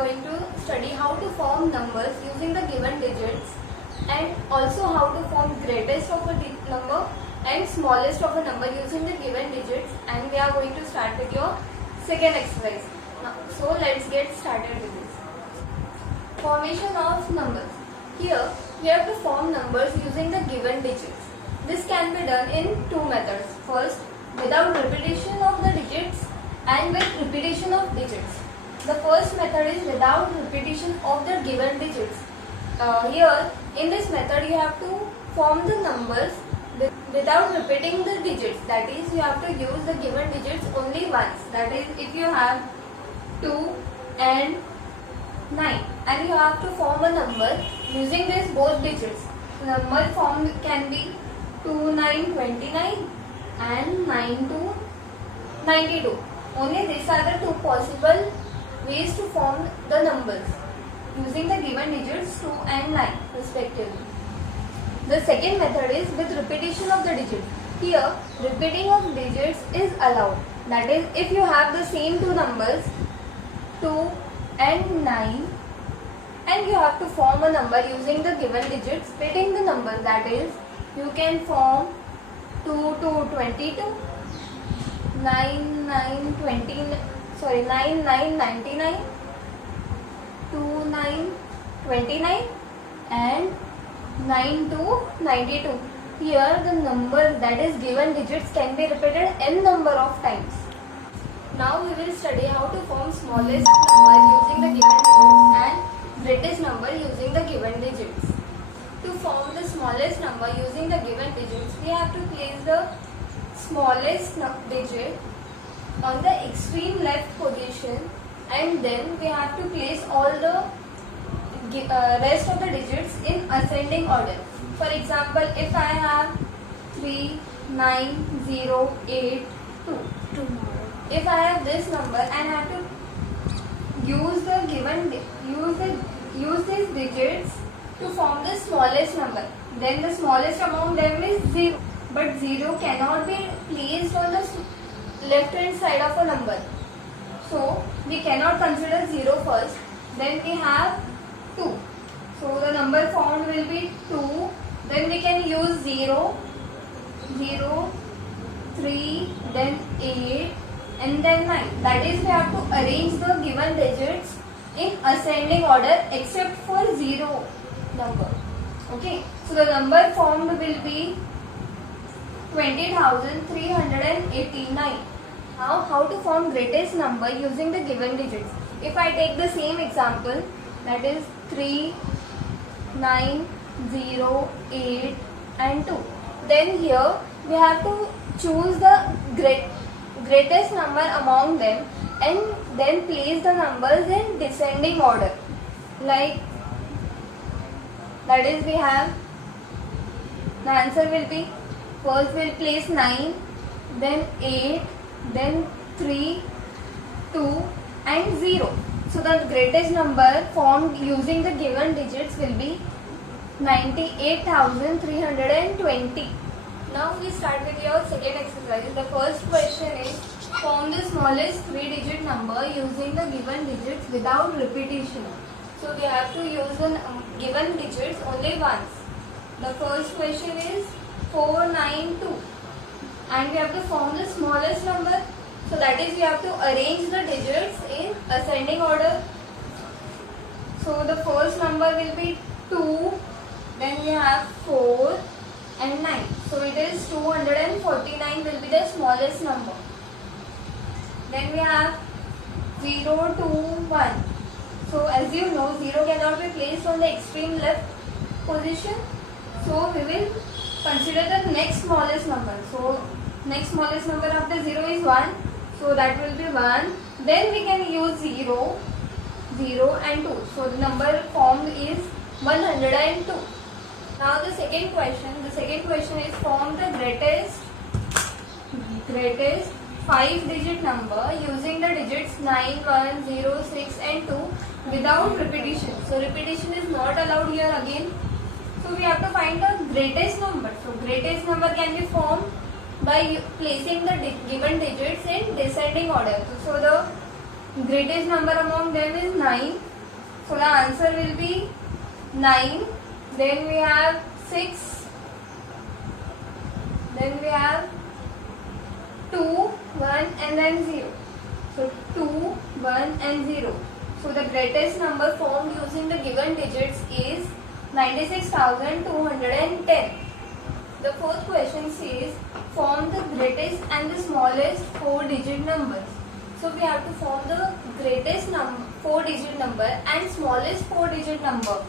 going to study how to form numbers using the given digits and also how to form greatest of a number and smallest of a number using the given digits, and we are going to start with your second exercise. Now, so let's get started with this. Formation of numbers. Here we have to form numbers using the given digits. This can be done in two methods. First, without repetition of the digits and with repetition of digits. The first method is without repetition of the given digits. Here in this method you have to form the numbers without repeating the digits. That is, you have to use the given digits only once. That is, if you have 2 and 9 and you have to form a number using these both digits. The number formed can be 2 9 29 and 9 2 92. Only these are the two possible ways to form the numbers using the given digits 2 and 9 respectively. The second method is with repetition of the digits. Here repeating of digits is allowed. That is, if you have the same two numbers 2 and 9 and you have to form a number using the given digits, repeating the numbers, that is, you can form 2 to 22, 9 9 99, 2 9 29 and 9 to 92. Here the number, that is given digits, can be repeated n number of times. Now we will study how to form smallest number using the given digits and greatest number using the given digits. To form the smallest number using the given digits, we have to place the smallest digit on the extreme left position, and then we have to place all the rest of the digits in ascending order. For example, if I have 3 9 0 8 2, if I have this number and I have to use the given use these digits to form the smallest number, then the smallest among them is 0. But 0 cannot be placed on the left hand side of a number. So we cannot consider 0 first. Then we have 2. So the number found will be 2. Then we can use 0, 0, 3, then 8 and then 9. That is, we have to arrange the given digits in ascending order except for 0 number. Okay. So the number formed will be 20,389. Now, how to form greatest number using the given digits? If I take the same example, that is 3, 9, 0, 8 and 2. Then here we have to choose the greatest number among them and then place the numbers in descending order. Like, that is, we have, the answer will be, first we'll place 9, then 8, then 3, 2 and 0. So the greatest number formed using the given digits will be 98,320. Now we start with your second exercise. The first question is, form the smallest 3-digit number using the given digits without repetition. So we have to use the given digits only once. The first question is 492 and we have to form the smallest number. So that is, we have to arrange the digits in ascending order. So the first number will be 2, then we have 4 and 9. So it is 249 will be the smallest number. Then we have 0 to 1. So as you know, 0 cannot be placed on the extreme left position. So we will consider the next smallest number. So next smallest number after 0 is 1. So that will be 1. Then we can use 0, 0 and 2. So the number formed is 102. Now the second question. The second question is, form the greatest 5-digit number using the digits 9, 1, 0, 6 and 2 without repetition. So repetition is not allowed here again. So we have to find the greatest number. So greatest number can be formed by placing the given digits in descending order. So the greatest number among them is 9. 9. So the answer will be 9. Then we have 6. Then we have 2, 1 and then 0. So 2, 1 and 0. So the greatest number formed using the given digits is 96,210. The fourth question says form the greatest and the smallest 4-digit numbers. So we have to form the greatest 4-digit number and smallest 4-digit number.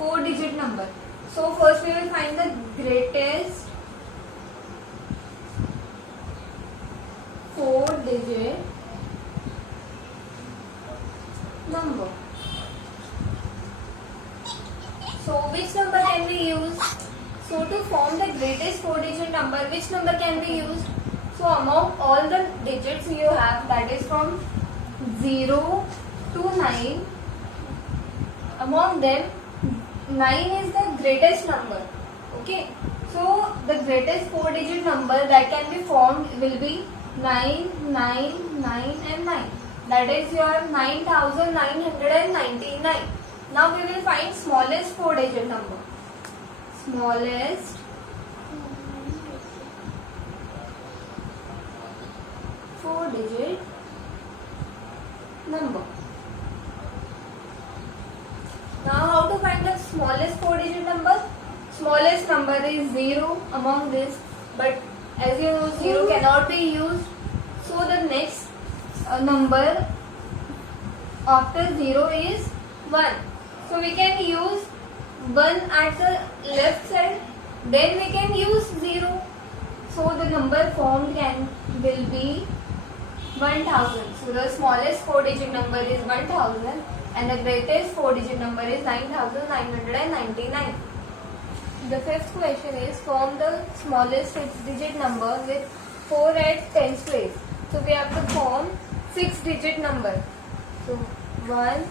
4-digit number. So first we will find the greatest 4-digit number. So which number can we use? So to form the greatest 4-digit number, which number can be used? So among all the digits you have, that is from 0 to 9, among them 9 is the greatest number. Okay. So the greatest 4-digit number that can be formed will be 9, 9, 9 and 9. That is your 9,999. Now we will find smallest 4-digit number. Smallest 4-digit number. Now how to find the smallest 4-digit number? Smallest number is 0 among this, but as you know 0 cannot be used. So the next number after 0 is 1. So we can use 1 at the left side, then we can use 0. So the number formed will be 1000. So the smallest 4-digit number is 1000 and the greatest 4-digit number is 9999. The fifth question is form the smallest 6-digit number with 4 at tens place. So we have to form 6-digit number. So 1,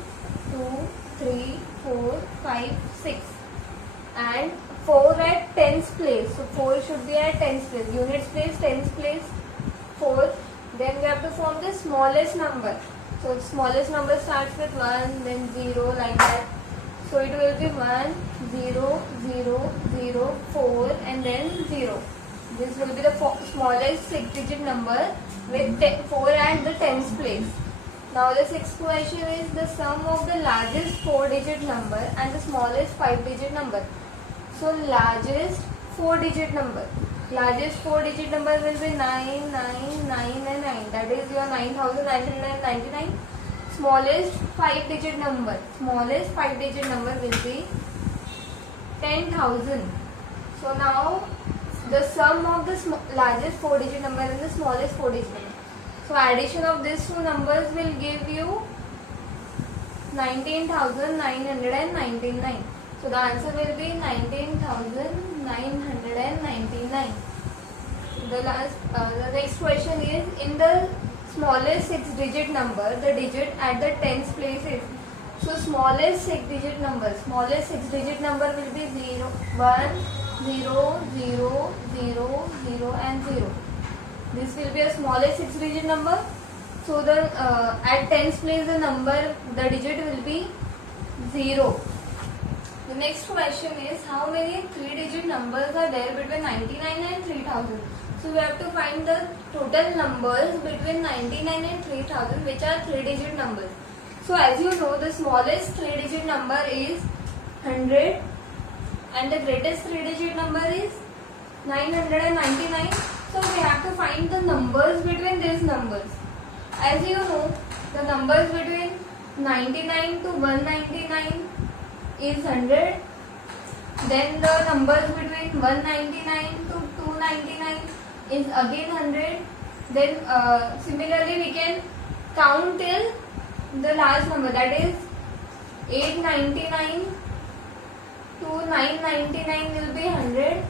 2, 3, 4, 5, 6 and 4 at tens place. So 4 should be at tens place. Units place, tens place, 4. Then we have to form the smallest number. So the smallest number starts with 1, then 0 like that. So it will be 1, 0, 0, 0, 4 and then 0. This will be the smallest 6-digit number with 4 at the tens place. Now the sixth question is the sum of the largest 4-digit number and the smallest 5-digit number. So largest 4-digit number. Largest 4-digit number will be 9, 9, 9 and 9. That is your 9,999. Smallest 5-digit number. Smallest 5-digit number will be 10,000. So now the sum of the largest 4-digit number and the smallest 4-digit number. So addition of these two numbers will give you 19,999. So the answer will be 19,999. The next question is in the smallest 6-digit number, the digit at the tens place is. So smallest 6-digit number. Smallest 6-digit number will be 0, 1, 0, 0, 0, 0 and 0. This will be a smallest 6-digit number. So the at tens place the digit will be 0. The next question is how many 3-digit numbers are there between 99 and 3000. So we have to find the total numbers between 99 and 3000 which are 3-digit numbers. So as you know the smallest 3-digit number is 100 and the greatest 3-digit number is 999. So we have to find the numbers between these numbers. As you know, the numbers between 99 to 199 is 100. Then the numbers between 199 to 299 is again 100. Then similarly we can count till the last number, that is 899 to 999 will be 100.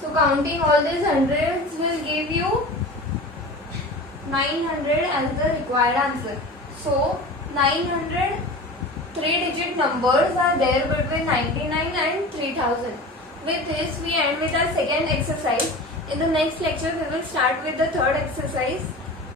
So counting all these hundreds will give you 900 as the required answer. So 900 3-digit numbers are there between 99 and 3000. With this we end with our second exercise. In the next lecture we will start with the third exercise.